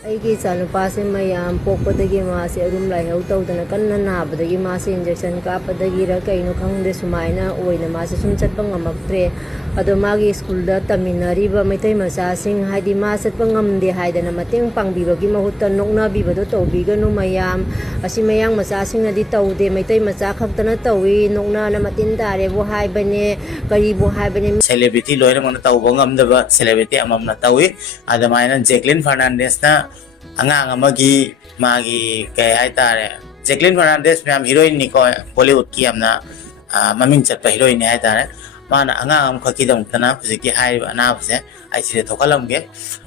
ꯑꯩꯒꯤ ꯏꯆꯥꯅꯨꯄꯥꯁꯦ ꯃꯌꯥꯝ ꯄꯣꯛꯄꯗꯒꯤ ꯃꯥꯁꯦ ꯑꯗꯨꯝ ꯂꯥꯏꯍꯧ ꯇꯧꯗꯅ ꯀꯟꯅ ꯅꯥꯕꯗꯒꯤ ꯃꯥꯁꯦ ꯏꯟꯖꯦꯛꯁꯟ ꯀꯥꯞꯄꯗꯒꯤꯔ ꯀꯩꯅꯣ ꯈꯪꯗꯦ ꯁꯨꯃꯥꯏꯅ ꯑꯣꯏꯅ ꯃꯥꯁꯦ ꯁꯨꯝ ꯆꯠꯄ ꯉꯝꯃꯛꯇ꯭ꯔꯦ ꯑꯗꯣ ꯃꯥꯒꯤ ꯁ꯭ꯀꯨꯜꯗ ꯇꯝꯃꯤꯟꯅꯔꯤꯕ ꯃꯩꯇꯩ ꯃꯆꯥꯁꯤꯡ ꯍꯥꯏꯗꯤ ꯃꯥ ꯆꯠꯄ ꯉꯝꯗꯦ ꯍꯥꯏꯗꯅ ꯃꯇꯦꯡ ꯄꯥꯡꯕꯤꯕꯒꯤ ꯃꯍꯨꯠꯇ ꯅꯣꯛꯅꯕꯤꯕꯗꯣ ꯇꯧꯕꯤꯒꯅꯨ ꯃꯌꯥꯝ ꯑꯁꯤ ꯃꯌꯥꯡ ꯃꯆꯥꯁꯤꯡꯅꯗꯤ ꯇꯧꯗꯦ ꯃꯩꯇꯩ ꯃꯆꯥ ꯈꯛꯇꯅ ꯇꯧꯏ ꯅꯣꯛꯅꯅ ꯃꯇꯤꯟ ꯇꯥꯔꯦꯕꯨ ꯍꯥꯏꯕꯅꯦ ꯀꯔꯤꯕꯨ ꯍꯥꯏꯕꯅꯦ ꯁꯦꯂꯦꯕ꯭रिꯇꯤ ꯂꯣꯏꯅꯃꯛꯅ ꯇꯧꯕ ꯉꯝꯗꯕ ꯁꯦꯂꯦꯕ꯭रिꯇꯤ ꯑꯃꯃꯝꯅ ꯇꯧꯏ ꯑꯗꯨꯃꯥꯏꯅ ꯖꯦꯀ꯭ꯂꯤꯟ ꯐꯔꯅꯥꯟꯗꯦꯁꯅ ꯑꯉꯥꯡ ꯑꯃꯒꯤ ꯃꯥꯒꯤ ꯀꯩ ꯍꯥꯏꯇꯥꯔꯦ ꯖꯦꯀ꯭ꯂꯤꯟ ꯐꯔꯅꯥꯟꯗꯦꯁ ꯃꯌꯥꯝ ꯍꯤꯔꯣꯏꯟꯅꯤꯀꯣ ꯕꯣꯂꯤꯋꯨꯗꯀꯤ ꯌꯥꯝꯅ ꯃꯃꯤꯡ ꯆꯠꯄ ꯍꯤꯔꯣꯏꯟꯅꯤ ꯍꯥꯏꯇꯥꯔꯦ ꯃꯥꯅ ꯑꯉꯥꯡ ꯑꯃꯈꯛꯀꯤꯗꯃꯛꯇꯅ ꯍꯧꯖꯤꯛꯀꯤ ꯍꯥꯏꯔꯤꯕ ꯑꯅꯥꯕꯁꯦ ꯑꯩ ꯁꯤꯗ ꯊꯣꯛꯍꯜꯂꯝꯒꯦ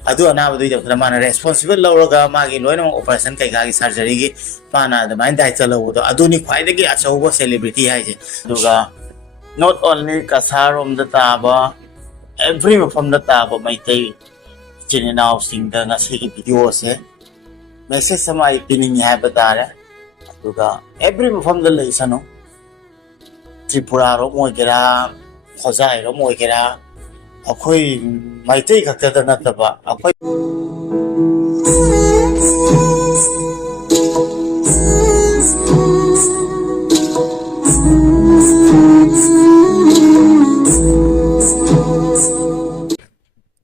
ꯑꯗꯨ ꯑꯅꯥꯕꯗꯨꯒꯤꯗꯃꯛꯇ ꯃꯥꯅ ꯔꯦꯁꯄꯣꯟꯁꯤꯕꯜ ꯂꯧꯔꯒ ꯃꯥꯒꯤ ꯂꯣꯏꯅꯃꯛ ꯑꯣꯄꯔꯦꯁꯟ ꯀꯩꯀꯥꯒꯤ ꯁꯔꯖꯔꯤꯒꯤ ꯃꯥꯅ ꯑꯗꯨꯃꯥꯏꯅ ꯗꯥꯏꯇ ꯂꯧꯕꯗꯣ ꯑꯗꯨꯅꯤ ꯈ꯭ꯋꯥꯏꯗꯒꯤ ꯑꯆꯧꯕ ꯁꯦꯂꯦꯕ꯭रिꯇꯤ ꯍꯥꯏꯁꯦ ꯑꯗꯨꯒ ꯅꯣꯠ ꯑꯣꯟꯂꯤ ꯀꯁꯥꯔꯣꯝꯗ ꯇꯥꯕ ꯑꯦꯚ꯭ꯔꯤ ꯃꯐꯝꯗ ꯇꯥꯕ ꯃꯩꯇꯩ ꯏꯆꯤꯟ ꯏꯅꯥꯎꯁꯤꯡꯗ ꯉꯁꯤꯒꯤ ꯚꯤꯗꯤꯑꯣꯁꯦ ꯃꯦꯁꯦꯖ ꯑꯃ ꯑꯩ ꯄꯤꯅꯤꯡꯉꯤ ꯍꯥꯏꯕ ꯇꯥꯔꯦ ꯑꯗꯨꯒ ꯑꯦꯚ꯭ꯔꯤ ꯃꯐꯝꯗ ꯂꯩꯁꯅꯨ ꯇ꯭ꯔꯤꯄꯨꯔꯥꯔꯣꯝ ꯑꯣꯏꯒꯦꯔꯥ ꯈꯣꯖꯥꯏꯔꯣꯝ ꯑꯣꯏꯒꯦꯔꯥ ꯑꯩꯈꯣꯏ ꯃꯩꯇꯩ ꯈꯛꯇꯗ ꯅꯠꯇꯕ ꯑꯩꯈꯣꯏ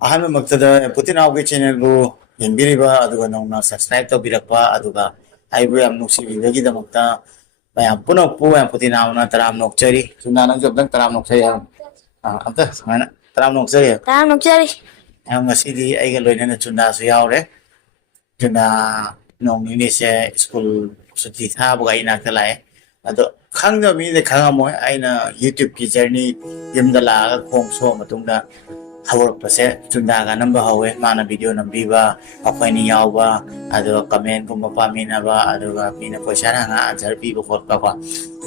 ꯑꯍꯥꯟꯕꯃꯛꯇꯗ ꯄꯨꯇꯤꯅꯥꯎꯒꯤ ꯆꯦꯅꯦꯜꯕꯨ ꯌꯦꯡꯕꯤꯔꯤꯕ ꯑꯗꯨꯒ ꯅꯧꯅ ꯁꯕꯁꯀ꯭ꯔꯥꯏꯕ ꯇꯧꯕꯤꯔꯛꯄ ꯑꯗꯨꯒ ꯑꯩꯕꯨ ꯌꯥꯝ ꯅꯨꯡꯁꯤꯕꯤꯕꯒꯤꯗꯃꯛꯇ ꯃꯌꯥꯝ ꯄꯨꯝꯅꯃꯛꯄꯨ ꯌꯥꯝ ꯄꯨꯇꯤꯅꯥꯎꯅ ꯇꯔꯥꯝ ꯅꯣꯛꯆꯔꯤ ꯆꯨꯝꯅ ꯅꯪꯁꯨ ꯑꯝꯇꯪ ꯇꯔꯥꯝ ꯅꯣꯛꯆꯔꯤ ꯑꯝꯇ ꯁꯨꯃꯥꯏꯅ ꯇꯔꯥꯝ ꯅꯣꯛꯆꯔꯤ ꯇꯔꯥꯝ ꯅꯣꯛꯆꯔꯤ ꯉꯁꯤꯗꯤ ꯑꯩꯒ ꯂꯣꯏꯅꯅ ꯆꯨꯟꯗꯥꯁꯨ ꯌꯥꯎꯔꯦ ꯆꯨꯟꯗꯥ ꯅꯣꯡ ꯅꯤꯅꯤꯁꯦ ꯁ꯭ꯀꯨꯜ ꯁꯨꯇꯤ ꯊꯥꯕꯒ ꯑꯩ ꯅꯥꯛꯇ ꯂꯥꯛꯑꯦ ꯑꯗꯣ ꯈꯪꯗꯕ ꯃꯤꯗꯤ ꯈꯪꯉꯝꯃꯣꯏ ꯑꯩꯅ ꯌꯨꯇ꯭ꯌꯨꯕꯀꯤ ꯖꯔꯅꯤ ꯌꯨꯝꯗ ꯂꯥꯛꯑꯒ ꯈꯣꯡ ꯁꯣꯛꯑ ꯃꯇꯨꯡꯗ ꯍꯧꯔꯛꯄꯁꯦ ꯆꯨꯟꯗꯥꯒ ꯅꯝꯕ ꯍꯧꯋꯦ ꯃꯥꯅ ꯚꯤꯗꯤꯑꯣ ꯅꯝꯕꯤꯕ ꯑꯩꯈꯣꯏꯅ ꯌꯥꯎꯕ ꯑꯗꯨꯒ ꯀꯃꯦꯟꯒꯨꯝꯕ ꯄꯥꯃꯤꯟꯅꯕ ꯑꯗꯨꯒ ꯃꯤꯅ ꯀꯣꯏꯁꯟ ꯍꯪꯉ ꯑꯟꯁꯔ ꯄꯤꯕ ꯈꯣꯠꯄ ꯀꯣ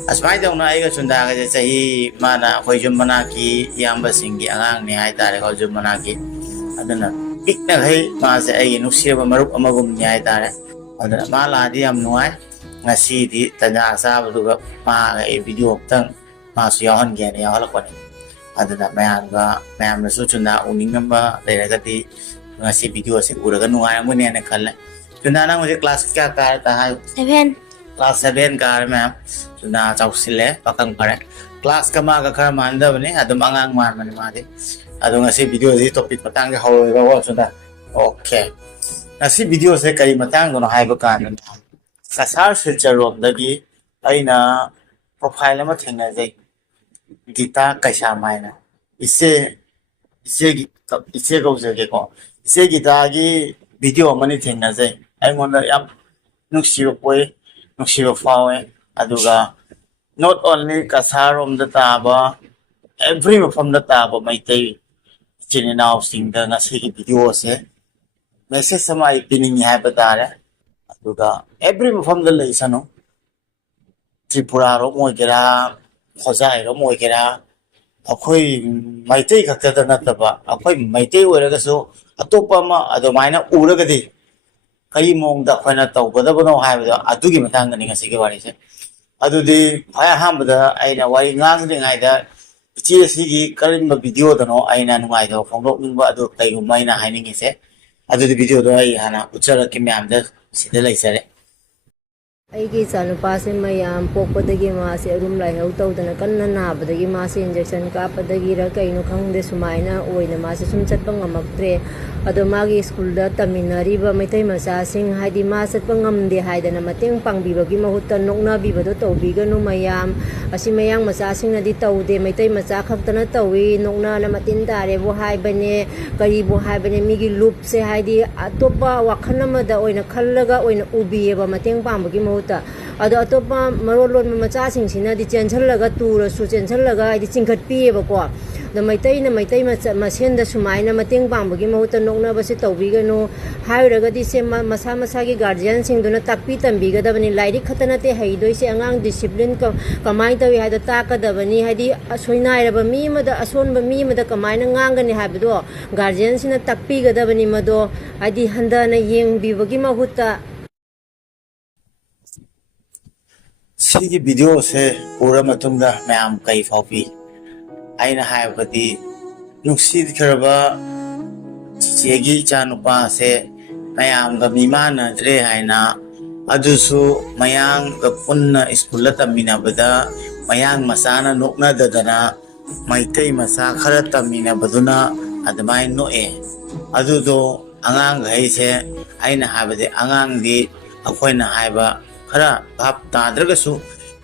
ꯑꯁꯨꯃꯥꯏꯅ ꯇꯧꯅ ꯑꯩꯒ ꯆꯨꯟꯗꯥꯒꯁꯦ ꯆꯍꯤ ꯃꯥꯅ ꯑꯩꯈꯣꯏ ꯌꯨꯝ ꯃꯅꯥꯛꯀꯤ ꯏꯌꯥꯝꯕꯁꯤꯡꯒꯤ ꯑꯉꯥꯡꯅꯤ ꯍꯥꯏꯇꯥꯔꯦꯀꯣ ꯌꯨꯝ ꯃꯅꯥꯛꯀꯤ ꯑꯗꯨꯅ ꯄꯤꯛꯅꯈꯩ ꯃꯥꯁꯦ ꯑꯩꯒꯤ ꯅꯨꯡꯁꯤꯔꯕ ꯃꯔꯨꯞ ꯑꯃꯒꯨꯝꯅꯤ ꯍꯥꯏꯇꯥꯔꯦ ꯑꯗꯨꯅ ꯃꯥ ꯂꯥꯛꯑꯗꯤ ꯌꯥꯝ ꯅꯨꯡꯉꯥꯏ ꯉꯁꯤꯗꯤ ꯇꯟꯖꯥ ꯆꯥꯕꯗꯨꯒ ꯃꯥꯒ ꯑꯩ ꯚꯤꯗꯤꯑꯣ ꯑꯝꯇꯪ ꯃꯥꯁꯨ ꯌꯥꯎꯍꯟꯒꯦꯅ ꯌꯥꯎꯍꯜꯂꯛꯄꯅꯤ ꯑꯗꯨꯅ ꯃꯌꯥꯝꯅꯁꯨ ꯆꯨꯟꯗꯥ ꯎꯅꯤꯡꯉꯝꯕ ꯂꯩꯔꯒꯗꯤ ngasi video se uraga nuaya mo ne khalle tuna na mujhe class kya kar ta hai 7 class 7 kar ma'am tuna chausile pakang pare class ka ma ga khar manda bane adum angang man mane ma de adu ngasi video ji topic patang ge hawo ga wa tuna okay ngasi video se kai matang no hai ba kan kasar filter rom dagi aina profile ma thengna jai gita kaisa maina ise gauze ko ise gitagi video mani thengna jai ai mon yam nuksiba poi nuksiba fawe aduga not only kasarom da taba every from da taba Meitei chin now sing da ngasi gi video se message sama ai piningi hai batare aduga every from da leisano Tripura ro moigera khojai ro moigera ꯑꯩꯈꯣꯏ ꯃꯩꯇꯩ ꯈꯛꯇꯗ ꯅꯠꯇꯕ ꯑꯩꯈꯣꯏ ꯃꯩꯇꯩ ꯑꯣꯏꯔꯒꯁꯨ ꯑꯇꯣꯞꯄ ꯑꯃ ꯑꯗꯨꯃꯥꯏꯅ ꯎꯔꯒꯗꯤ ꯀꯔꯤ ꯃꯑꯣꯡꯗ ꯑꯩꯈꯣꯏꯅ ꯇꯧꯒꯗꯕꯅꯣ ꯍꯥꯏꯕꯗꯣ ꯑꯗꯨꯒꯤ ꯃꯇꯥꯡꯗꯅꯤ ꯉꯁꯤꯒꯤ ꯋꯥꯔꯤꯁꯦ ꯑꯗꯨꯗꯤ ꯈ꯭ꯋꯥꯏ ꯑꯍꯥꯟꯕꯗ ꯑꯩꯅ ꯋꯥꯔꯤ ꯉꯥꯡꯗ꯭ꯔꯤꯉꯩꯗ ꯏꯆꯦ ꯑꯁꯤꯒꯤ ꯀꯔꯝꯕ ꯚꯤꯗꯤꯑꯣꯗꯅꯣ ꯑꯩꯅ ꯅꯨꯡꯉꯥꯏꯇꯕ ꯐꯣꯡꯗꯣꯛꯅꯤꯡꯕ ꯑꯗꯨ ꯀꯩꯒꯨꯝꯕ ꯑꯩꯅ ꯍꯥꯏꯅꯤꯡꯉꯤꯁꯦ ꯑꯗꯨꯗꯤ ꯚꯤꯗꯤꯑꯣꯗꯣ ꯑꯩ ꯍꯥꯟꯅ ꯎꯠꯆꯔꯛꯀꯦ ꯃꯌꯥꯝꯗ ꯁꯤꯗ ꯂꯩꯖꯔꯦ ꯑꯩꯒꯤ ꯏꯆꯥꯅꯨꯄꯥꯁꯦ ꯃꯌꯥꯝ ꯄꯣꯛꯄꯗꯒꯤ ꯃꯥꯁꯦ ꯑꯗꯨꯝ ꯂꯥꯏꯍꯧ ꯇꯧꯗꯅ ꯀꯟꯅ ꯅꯥꯕꯗꯒꯤ ꯃꯥꯁꯦ ꯏꯟꯖꯦꯛꯁꯟ ꯀꯥꯞꯄꯗꯒꯤꯔ ꯀꯩꯅꯣ ꯈꯪꯗꯦ ꯁꯨꯃꯥꯏꯅ ꯑꯣꯏꯅ ꯃꯥꯁꯦ ꯁꯨꯝ ꯆꯠꯄ ꯉꯝꯃꯛꯇ꯭ꯔꯦ ꯑꯗꯣ ꯃꯥꯒꯤ ꯁ꯭ꯀꯨꯜꯗ ꯇꯝꯃꯤꯟꯅꯔꯤꯕ ꯃꯩꯇꯩ ꯃꯆꯥꯁꯤꯡ ꯍꯥꯏꯗꯤ ꯃꯥ ꯆꯠꯄ ꯉꯝꯗꯦ ꯍꯥꯏꯗꯅ ꯃꯇꯦꯡ ꯄꯥꯡꯕꯤꯕꯒꯤ ꯃꯍꯨꯠꯇ ꯅꯣꯛꯅꯕꯤꯕꯗꯣ ꯇꯧꯕꯤꯒꯅꯨ ꯃꯌꯥꯝ ꯑꯁꯤ ꯃꯌꯥꯡ ꯃꯆꯥꯁꯤꯡꯅꯗꯤ ꯇꯧꯗꯦ ꯃꯩꯇꯩ ꯃꯆꯥ ꯈꯛꯇꯅ ꯇꯧꯏ ꯅꯣꯛꯅꯅ ꯃꯇꯤꯟ ꯇꯥꯔꯦꯕꯨ ꯍꯥꯏꯕꯅꯦ ꯀꯔꯤꯕꯨ ꯍꯥꯏꯕꯅꯦ ꯃꯤꯒꯤ ꯂꯨꯞꯁꯦ ꯍꯥꯏꯗꯤ ꯑꯇꯣꯞꯄ ꯋꯥꯈꯜ ꯑꯃꯗ ꯑꯣꯏꯅ ꯈꯜꯂꯒ ꯑꯣꯏꯅ ꯎꯕꯤꯌꯦꯕ ꯃꯇꯦꯡ ꯄꯥꯡꯕꯒꯤ ꯃꯍꯨꯠꯇ ꯑꯗꯣ ꯑꯇꯣꯞꯄ ꯃꯔꯣꯜ ꯂꯣꯟꯕ ꯃꯆꯥꯁꯤꯡꯁꯤꯅꯗꯤ ꯆꯦꯟꯁꯤꯜꯂꯒ ꯇꯨꯔꯁꯨ ꯆꯦꯟꯁꯤꯜꯂꯒ ꯍꯥꯏꯗꯤ ꯆꯤꯡꯈꯠꯄꯤꯌꯦꯕꯀꯣ ꯑꯗꯣ ꯃꯩꯇꯩꯅ ꯃꯩꯇꯩ ꯃꯁꯦꯟꯗ ꯁꯨꯃꯥꯏꯅ ꯃꯇꯦꯡ ꯄꯥꯡꯕꯒꯤ ꯃꯍꯨꯠꯇ ꯅꯣꯛꯅꯕꯁꯦ ꯇꯧꯕꯤꯒꯅꯨ ꯍꯥꯏꯔꯒꯗꯤ ꯁꯦ ꯃꯁꯥ ꯃꯁꯥꯒꯤ ꯒꯥꯔꯖꯤꯌꯟꯁꯤꯡꯗꯨꯅ ꯇꯥꯛꯄꯤ ꯇꯝꯕꯤꯒꯗꯕꯅꯤ ꯂꯥꯏꯔꯤꯛ ꯈꯛꯇ ꯅꯠꯇꯦ ꯍꯩꯗꯣꯏꯁꯦ ꯑꯉꯥꯡ ꯗꯤꯁꯤꯄ꯭ꯂꯤꯟ ꯀꯃꯥꯏꯅ ꯇꯧꯏ ꯍꯥꯏꯗꯣ ꯇꯥꯛꯀꯗꯕꯅꯤ ꯍꯥꯏꯗꯤ ꯁꯣꯏꯅꯥꯏꯔꯕ ꯃꯤ ꯑꯃꯗ ꯑꯁꯣꯟꯕ ꯃꯤ ꯑꯃꯗ ꯀꯃꯥꯏꯅ ꯉꯥꯡꯒꯅꯤ ꯍꯥꯏꯕꯗꯣ ꯒꯥꯔꯖꯤꯌꯟꯁꯤꯅ ꯇꯥꯛꯄꯤꯒꯗꯕꯅꯤ ꯃꯗꯣ ꯍꯥꯏꯗꯤ ꯍꯟꯊꯅ ꯌꯦꯡꯕꯤꯕꯒꯤ ꯃꯍꯨꯠꯇ ꯁꯤꯒꯤ ꯚꯤꯗꯤꯑꯣꯁꯦ ꯎꯔ ꯃꯇꯨꯡꯗ ꯃꯌꯥꯝ ꯀꯩ ꯐꯥꯎꯕꯤ ꯑꯩꯅ ꯍꯥꯏꯕꯗꯤ ꯅꯨꯡꯁꯤꯈ꯭ꯔꯕ ꯆꯤꯆꯦꯒꯤ ꯏꯆꯥꯅꯨꯄꯥꯁꯦ ꯃꯌꯥꯝꯒ ꯃꯤꯃꯥꯟꯅꯗ꯭ꯔꯦ ꯍꯥꯏꯅ ꯑꯗꯨꯁꯨ ꯃꯌꯥꯡꯒ ꯄꯨꯟꯅ ꯁ꯭ꯀꯨꯜꯗ ꯇꯝꯃꯤꯟꯅꯕꯗ ꯃꯌꯥꯡ ꯃꯆꯥꯅ ꯅꯣꯛꯅꯗꯗꯅ ꯃꯩꯇꯩ ꯃꯆꯥ ꯈꯔ ꯇꯝꯃꯤꯟꯅꯕꯗꯨꯅ ꯑꯗꯨꯃꯥꯏꯅ ꯅꯣꯛꯑꯦ ꯑꯗꯨꯗꯣ ꯑꯉꯥꯡꯈꯩꯁꯦ ꯑꯩꯅ ꯍꯥꯏꯕꯗꯤ ꯑꯉꯥꯡꯗꯤ ꯑꯩꯈꯣꯏꯅ ꯍꯥꯏꯕ ꯈꯔ ꯚꯥꯞ ꯇꯥꯗ꯭ꯔꯒꯁꯨ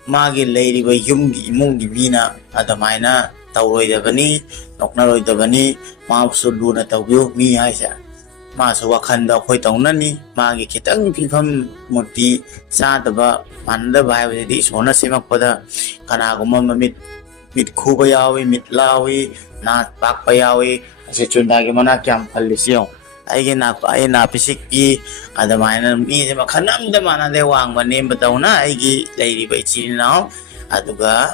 ꯃꯥꯒꯤ ꯂꯩꯔꯤꯕ ꯌꯨꯝꯒꯤ ꯏꯃꯨꯡꯒꯤ ꯃꯤꯅ ꯑꯗꯨꯃꯥꯏꯅ ꯇꯧꯔꯣꯏꯗꯕꯅꯤ ꯅꯣꯛꯅꯔꯣꯏꯗꯕꯅꯤ ꯃꯥꯕꯨꯁꯨ ꯂꯨꯅ ꯇꯧꯕꯤꯌꯨ ꯃꯤ ꯍꯥꯏꯁꯦ 마서 와칸다 거의 덩나니 마기 기땅 비범 못디 싸다바 만다 바이브디 소나 세막보다 가나고마 mit kuba yawi mit lawi na pakpa yawi se chundagi mana kyam phallisio aige na pisiki adamaina mi se makhanam da mana de wang banem batauna aigi leiri bai china aduga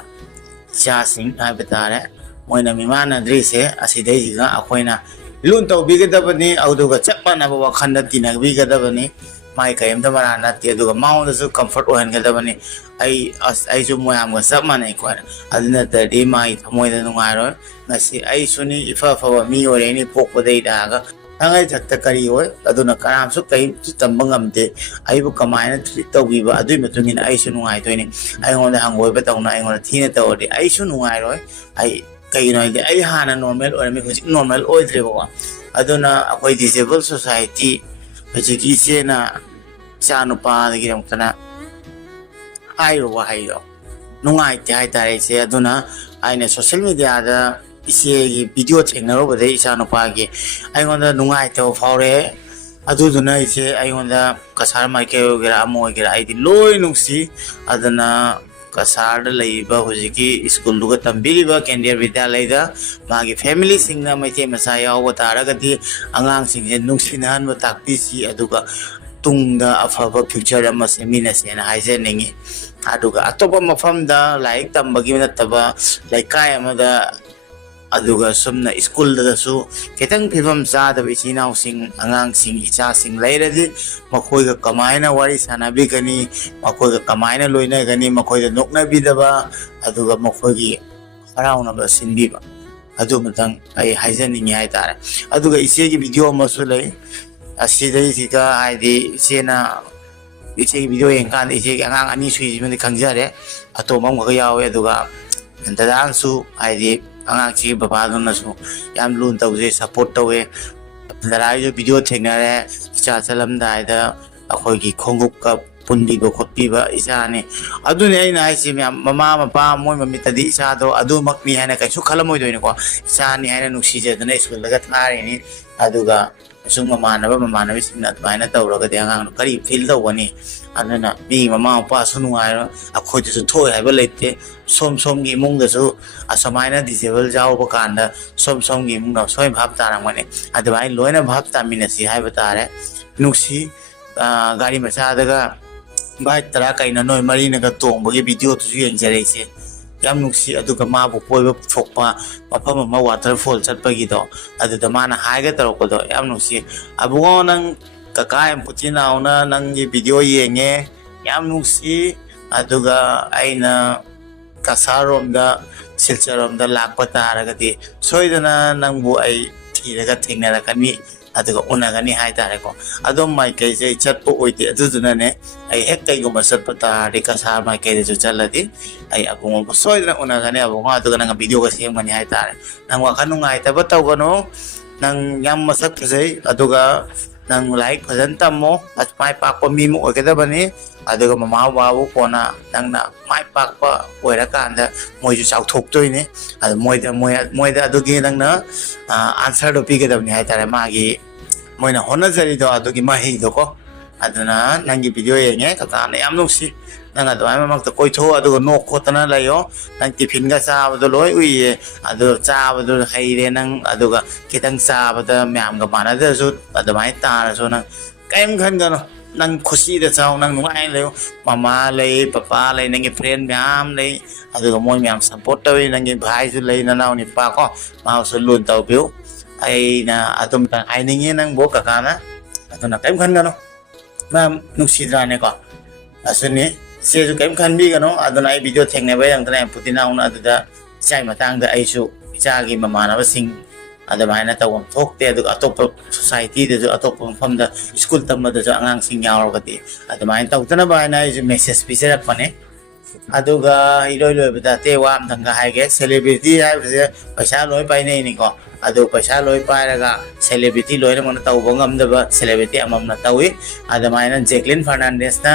cha sing ai batare moina mi mana drise asidai jiga akoina lun tau bigadabani aduga chapana ba wakhanda tinag bigadabani mai kayam da mara nati aduga maunda su comfort ohan gadabani ai su moyam ga sapmana ko aduna tadi mai thamoi da nungai ro ngasi ai suni ifa fa mi ore ni pokpo dei da ga angai thakta kari oi aduna karam su kai tamba ngamde ai bu kamaina treat tawbi ba adui matungin ai su nungai toini ai ngonda hangoi ba tawna ai ngonda thina tawdi ai su nungai ro ai kai no ai hana normal or mi hojik normal oi tre ba aduna akoi disabled society hojiki se na chanu pa da giram kana ai ro hai ro nungaite hai tare se aduna aina social media da ise video thengna ro bade isa no pa gi ai ngonda nungaite faure aduduna ise ai ngonda kasar mai ke gira amo gira ai di loi nungsi aduna kasar da leiba hojiki school duga tambiriba kendriya vidyalay da magi family singna maite masa yawa taragati angang singje nungsinan ba takpi si aduga tungda afaba future ama semina sena haise ningi aduga atopa mafamda like tambagi nataba like kai amada aduga sumna school da su ketang phibam cha da bichina sing angang sing icha sing lairadi makoi ga kamaina wari sanabi gani makoi ga kamaina loina gani makoi da nokna bidaba aduga makoi gi harauna ba sindi ba adu matang ai haizani ngi hai tare aduga ise gi video masu lai asidai sika aidi sena ise gi video yang kan ise angang ani sui ji kangjare atomam ga yawe aduga dadansu aidi angang chi baba dona su yam lun tawje support tawe darai jo video thengnare cha chalam dai da akhoi gi khongup ka pundi go khotpi ba isa ne adune ai na ai si mama mapa moi mami tadi isa do adu makni hana kai su khalamoi doine ko isa ni hana nuksi je dana school daga thari ni aduga sung mama na singna baina tawraga de angang kari feel do wani anana bi mama pa su nungai ro akhoi ju thoi haiba leite som gi mung da su Asomaina disable jaw ba kanda som gi mung no soi bhap tarang mane adbai loina bhap tamina si haiba tare nuksi gari macha daga bai tara kaina noi mari na ga tong bagi video tu yeng jare se yam nuksi aduga ma bu poi ba thokpa mafam ma waterfall chatpagi do adu da mana haiga taroko do yam nuksi abugo nang kakai putina ona nang ye video yenge yam nuksi aduga aina kasarom da silcharom da lakpa taragati soidana nang bu ai thiraga thengnara kani aduga unagani hai tare ko adom mai kai se chatpo oite aduduna ne ai hek kai go masat pata de kasar mai kai de chaladi ai abungo soidana unagani abungo aduga nang video ga sem gani hai tare nang wa kanungai ta bataw gano nang yam masak sai aduga nang like phajan tammo aspai pak pa mi mo okeda bani aduga mama babu kona nang na mai pak pa oira kanda moi ju chau thok toine adu moi da adugi nang na answer do pi gedabni hai tare magi moina hona jari do adugi mahi do ko aduna nangi video yenge kaka na yam nuksi nang adu ai mamak to koi tho aduga no ko tana layo nang tiffin ga sa adu loi ui adu cha adu haire nang aduga kitang sa adu myam ga mana da su adu mai ta so nang kaim khan ga no nang khushi da chau nang ngai le mama le papa le nang friend myam le aduga moi myam support tawi nang bhai su le na naw ni pa ko ma su lun tau piu ai na atum ta ai ninge nang bo kaka na aduna kaim khan ga no ma nuksi dra ne ko asuni se ju kaim khan bi ga no aduna ai video thengne ba yang tana putina una aduda chai matang da ai su cha gi mama na ba sing ꯑꯗꯨꯃꯥꯏꯅ ꯇꯧꯐꯝ ꯊꯣꯛꯇꯦ ꯑꯗꯨꯒ ꯑꯇꯣꯞꯄ ꯁꯣꯁꯥꯏꯇꯤꯗꯁꯨ ꯑꯇꯣꯞꯄ ꯃꯐꯝꯗ school ꯇꯝꯕꯗꯁꯨ ꯑꯉꯥꯡꯁꯤꯡ ꯌꯥꯎꯔꯒꯗꯤ ꯑꯗꯨꯃꯥꯏꯅ ꯇꯧꯗꯅꯕ ꯍꯥꯏꯅ ꯑꯩꯁꯨ ꯃꯦꯁꯦꯖ ꯄꯤꯖꯔꯛꯄꯅꯦ ꯑꯗꯨꯒ ꯏꯔꯣꯏ ꯂꯣꯏꯕꯗ ꯑꯇꯩ ꯋꯥ ꯑꯝꯇꯪꯒ ꯍꯥꯏꯒꯦ ꯁꯦꯂꯦꯕ꯭ꯔꯤꯇꯤ ꯍꯥꯏꯕꯁꯦ ꯄꯩꯁꯥ ꯂꯣꯏ ꯄꯥꯏꯅꯩꯅꯤꯀꯣ ꯑꯗꯨ ꯄꯩꯁꯥ ꯂꯣꯏ ꯄꯥꯏꯔꯒ ꯁꯦꯂꯦꯕ꯭ꯔꯤꯇꯤ ꯂꯣꯏꯅꯃꯛꯅ ꯇꯧꯕ ꯉꯝꯗꯕ ꯁꯦꯂꯦꯕ꯭ꯔꯤꯇꯤ ꯑꯃꯃꯝꯅ ꯇꯧꯏ ꯑꯗꯨꯃꯥꯏꯅ ꯖꯦꯀ꯭ꯂꯤꯟ ꯐꯔꯅꯥꯟꯗꯦꯁꯅ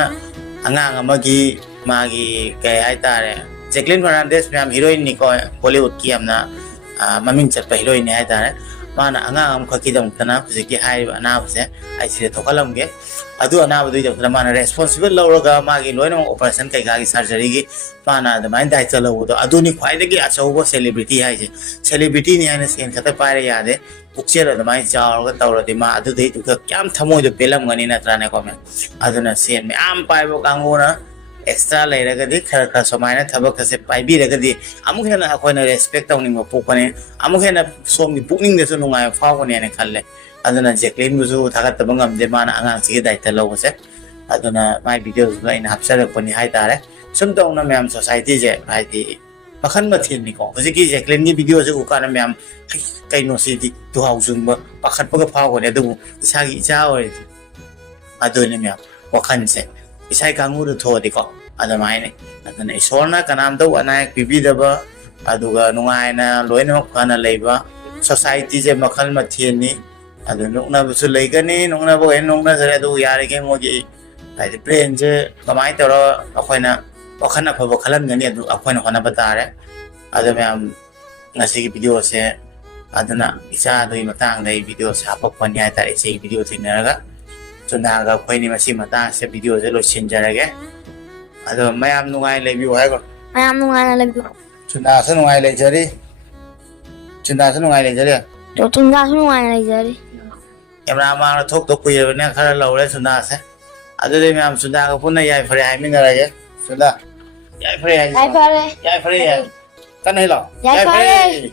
ꯑꯉꯥꯡ ꯑꯃꯒꯤ ꯃꯥꯒꯤ ꯀꯩ ꯍꯥꯏꯇꯥꯔꯦ ꯖꯦꯀ꯭ꯂꯤꯟ ꯐꯔꯅꯥꯟꯗꯦꯁ ꯃꯌꯥꯝ ꯍꯤꯔꯣꯏꯟꯅꯤꯀꯣ ꯕꯣꯂꯤꯋꯨꯗꯀꯤ ꯌꯥꯝꯅ ꯃꯃꯤꯡ ꯆꯠꯄ ꯍꯤꯔꯣꯏꯟꯅꯤ ꯍꯥꯏꯇꯥꯔꯦ ꯃꯥꯅ ꯑꯉꯥꯡ ꯑꯃꯈꯛꯀꯤꯗꯃꯛꯇꯅ ꯍꯧꯖꯤꯛꯀꯤ ꯍꯥꯏꯔꯤꯕ ꯑꯅꯥꯕꯁꯦ ꯑꯩ ꯁꯤꯗ ꯊꯣꯛꯍꯜꯂꯝꯒꯦ ꯑꯗꯨ ꯑꯅꯥꯕꯗꯨꯒꯤꯗꯃꯛꯇꯅ ꯃꯥꯅ ꯔꯦꯁꯄꯣꯟꯁꯤꯕꯜ ꯂꯧꯔꯒ ꯃꯥꯒꯤ ꯂꯣꯏꯅꯃꯛ ꯑꯣꯄꯔꯦꯁꯟ ꯀꯩꯀꯥꯒꯤ ꯁꯔꯖꯔꯤꯒꯤ ꯃꯥꯅ ꯑꯗꯨꯃꯥꯏꯅ ꯗꯥꯏꯇ ꯂꯧꯕꯗꯣ ꯑꯗꯨꯅꯤ ꯈ꯭ꯋꯥꯏꯗꯒꯤ ꯑꯆꯧꯕ ꯁꯦꯂꯦꯕ꯭ꯔꯤꯇꯤ ꯍꯥꯏꯁꯦ ꯁꯦꯂꯦꯕ꯭ꯔꯤꯇꯤꯅꯤ ꯍꯥꯏꯅ ꯁꯦꯟ ꯈꯛꯇ ꯄꯥꯏꯔ ꯌꯥꯗꯦ ꯄꯨꯛꯆꯦꯜ ꯑꯗꯨꯃꯥꯏꯅ ꯆꯥꯎꯔꯒ ꯇꯧꯔꯗꯤ ꯃꯥ ꯑꯗꯨꯗꯩꯗꯨꯒ ꯀꯌꯥꯝ ꯊꯃꯣꯏꯗꯣ ꯄꯦꯜꯂꯝꯒꯅꯤ ꯅꯠꯇ꯭ꯔꯥꯅꯦꯀꯣ ꯃꯦꯝ ꯑꯗꯨꯅ ꯁꯦꯟ ꯃꯌꯥꯝ ꯄꯥꯏꯕ ꯀꯥꯡꯕꯨꯅ ꯑꯦꯛꯁꯇ꯭ꯔꯥ ꯂꯩꯔꯒꯗꯤ ꯈꯔ ꯈꯔ ꯁꯨꯃꯥꯏꯅ ꯊꯕꯛꯀꯁꯦ ꯄꯥꯏꯕꯤꯔꯒꯗꯤ ꯑꯃꯨꯛ ꯍꯦꯟꯅ ꯑꯩꯈꯣꯏꯅ ꯔꯦꯁꯄꯦꯛ ꯇꯧꯅꯤꯡꯕ ꯄꯣꯛꯄꯅꯤ ꯑꯃꯨꯛ ꯍꯦꯟꯅ ꯁꯣꯝꯒꯤ ꯄꯨꯛꯅꯤꯡꯗꯁꯨ ꯅꯨꯡꯉꯥꯏꯕ ꯐꯥꯎꯒꯅꯦꯅ ꯈꯜꯂꯦ ꯑꯗꯨꯅ ꯖꯦꯀ꯭ꯂꯤꯟꯕꯨꯁꯨ ꯊꯥꯒꯠꯇꯕ ꯉꯝꯗꯦ ꯃꯥꯅ ꯑꯉꯥꯡꯁꯤꯒꯤ ꯗꯥꯏꯇ ꯂꯧꯕꯁꯦ ꯑꯗꯨꯅ ꯃꯥꯏ ꯚꯤꯗꯤꯑꯣꯁꯨ ꯑꯩꯅ ꯍꯥꯞꯆꯔꯛꯄꯅꯤ ꯍꯥꯏꯇꯥꯔꯦ ꯁꯨꯝ ꯇꯧꯅ ꯃꯌꯥꯝ ꯁꯣꯁꯥꯏꯇꯤꯁꯦ ꯍꯥꯏꯗꯤ ꯃꯈꯜ ꯃꯊꯦꯜꯅꯤꯀꯣ ꯍꯧꯖꯤꯛꯀꯤ ꯖꯦꯀ꯭ꯂꯤꯟꯒꯤ ꯚꯤꯗꯤꯑꯣꯁꯦ ꯎꯀꯥꯟꯗ ꯃꯌꯥꯝ ꯀꯩꯅꯣꯁꯤꯗꯤ ꯇꯨꯍꯥꯎ ꯆꯨꯡꯕ ꯄꯥꯈꯠꯄꯒ ꯐꯥꯎꯒꯅꯤ ꯑꯗꯨꯕꯨ ꯏꯁꯥꯒꯤ ꯏꯆꯥ ꯑꯣꯏꯔꯗꯤ ꯑꯗꯨꯅꯤ ꯃꯌꯥꯝ ꯋꯥꯈꯜꯁꯦ ꯏꯁꯥ ꯀꯥꯡꯕꯨꯗ ꯊꯣꯛꯑꯗꯤꯀꯣ ꯑꯗꯨꯃꯥꯏꯅ ꯑꯗꯨꯅ ꯏꯁꯣꯔꯅ ꯀꯅꯥꯝꯇꯕꯨ ꯑꯅꯥ ꯑꯌꯦꯛ ꯄꯤꯕꯤꯗꯕ ꯑꯗꯨꯒ ꯅꯨꯡꯉꯥꯏꯅ ꯂꯣꯏꯅꯃꯛ ꯐꯅ ꯂꯩꯕ ꯁꯣꯁꯥꯏꯇꯤꯁꯦ ꯃꯈꯜ ꯃꯊꯦꯜꯅꯤ ꯑꯗꯨ ꯅꯣꯛꯅꯕꯁꯨ ꯂꯩꯒꯅꯤ ꯅꯣꯛꯅꯕ ꯍꯦꯟꯅ ꯅꯣꯛꯅꯖꯔꯦ ꯑꯗꯨꯕꯨ ꯌꯥꯔꯤꯈꯩ ꯃꯣꯏꯒꯤ ꯍꯥꯏꯗꯤ ꯕ꯭ꯔꯦꯟꯁꯦ ꯀꯃꯥꯏꯅ ꯇꯧꯔꯒ ꯑꯩꯈꯣꯏꯅ ꯋꯥꯈꯜ ꯑꯐꯕ ꯈꯜꯍꯟꯒꯅꯤ ꯑꯗꯨ ꯑꯩꯈꯣꯏꯅ ꯍꯣꯠꯅꯕ ꯇꯥꯔꯦ ꯑꯗꯨ ꯃꯌꯥꯝ ꯉꯁꯤꯒꯤ ꯚꯤꯗꯤꯑꯣꯁꯦ ꯑꯗꯨꯅ ꯏꯆꯥꯗꯨꯒꯤ ꯃꯇꯥꯡꯗ ꯑꯩ ꯚꯤꯗꯤꯑꯣꯁꯦ ꯍꯥꯞꯄꯛꯄꯅꯤ ꯍꯥꯏꯇꯥꯔꯦ ꯏꯆꯦꯒꯤ ꯚꯤꯗꯤꯑꯣ ꯊꯦꯡꯅꯔꯒ ꯆꯨꯟꯗꯥꯒ ꯑꯩꯈꯣꯏꯅꯤ ꯃꯁꯤ ꯃꯇꯥꯡꯁꯤꯗ ꯚꯤꯗꯤꯑꯣꯁꯦ ꯂꯣꯏꯁꯤꯟꯖꯔꯒꯦ ꯑꯗꯣ ꯃꯌꯥꯝ ꯅꯨꯡꯉꯥꯏ ꯂꯩꯕꯤꯌꯨ ꯍꯥꯏꯕ ꯃꯌꯥꯝ ꯅꯨꯡꯉꯥꯏꯅ ꯂꯩꯕꯤꯌꯨ ꯆꯨꯟꯗꯥꯁꯨ ꯅꯨꯡꯉꯥꯏ ꯂꯩꯖꯔꯤ ꯆꯨꯟꯗꯥꯁꯨ ꯅꯨꯡꯉꯥꯏ ꯂꯩꯖꯔꯤ ꯆꯨꯟꯗꯥꯁꯨ ꯅꯨꯡꯉꯥꯏꯅ ꯂꯩꯖꯔꯤ ꯀꯦꯃꯦꯔꯥ ꯃꯥꯡꯗ ꯊꯣꯛꯇ ꯀꯨꯏꯔꯕꯅꯤꯅ ꯈꯔ ꯂꯧꯔꯦ ꯆꯨꯟꯗꯥꯁꯦ ꯑꯗꯨꯗꯤ ꯃꯌꯥꯝ ꯆꯨꯟꯗꯥꯒ ꯄꯨꯟꯅ ꯌꯥꯏꯐꯔꯦ ꯍꯥꯏꯃꯤꯟꯅꯔꯒꯦ ꯆꯨꯟꯗꯥ ꯌꯥꯏꯐꯔꯦ ꯍꯥꯏꯁꯦ ꯌꯥꯏꯐꯔꯦ ꯌꯥꯏꯐꯔꯦ ꯀꯟꯅ ꯍꯦꯜꯂꯣ ꯌꯥꯏꯐꯔꯦ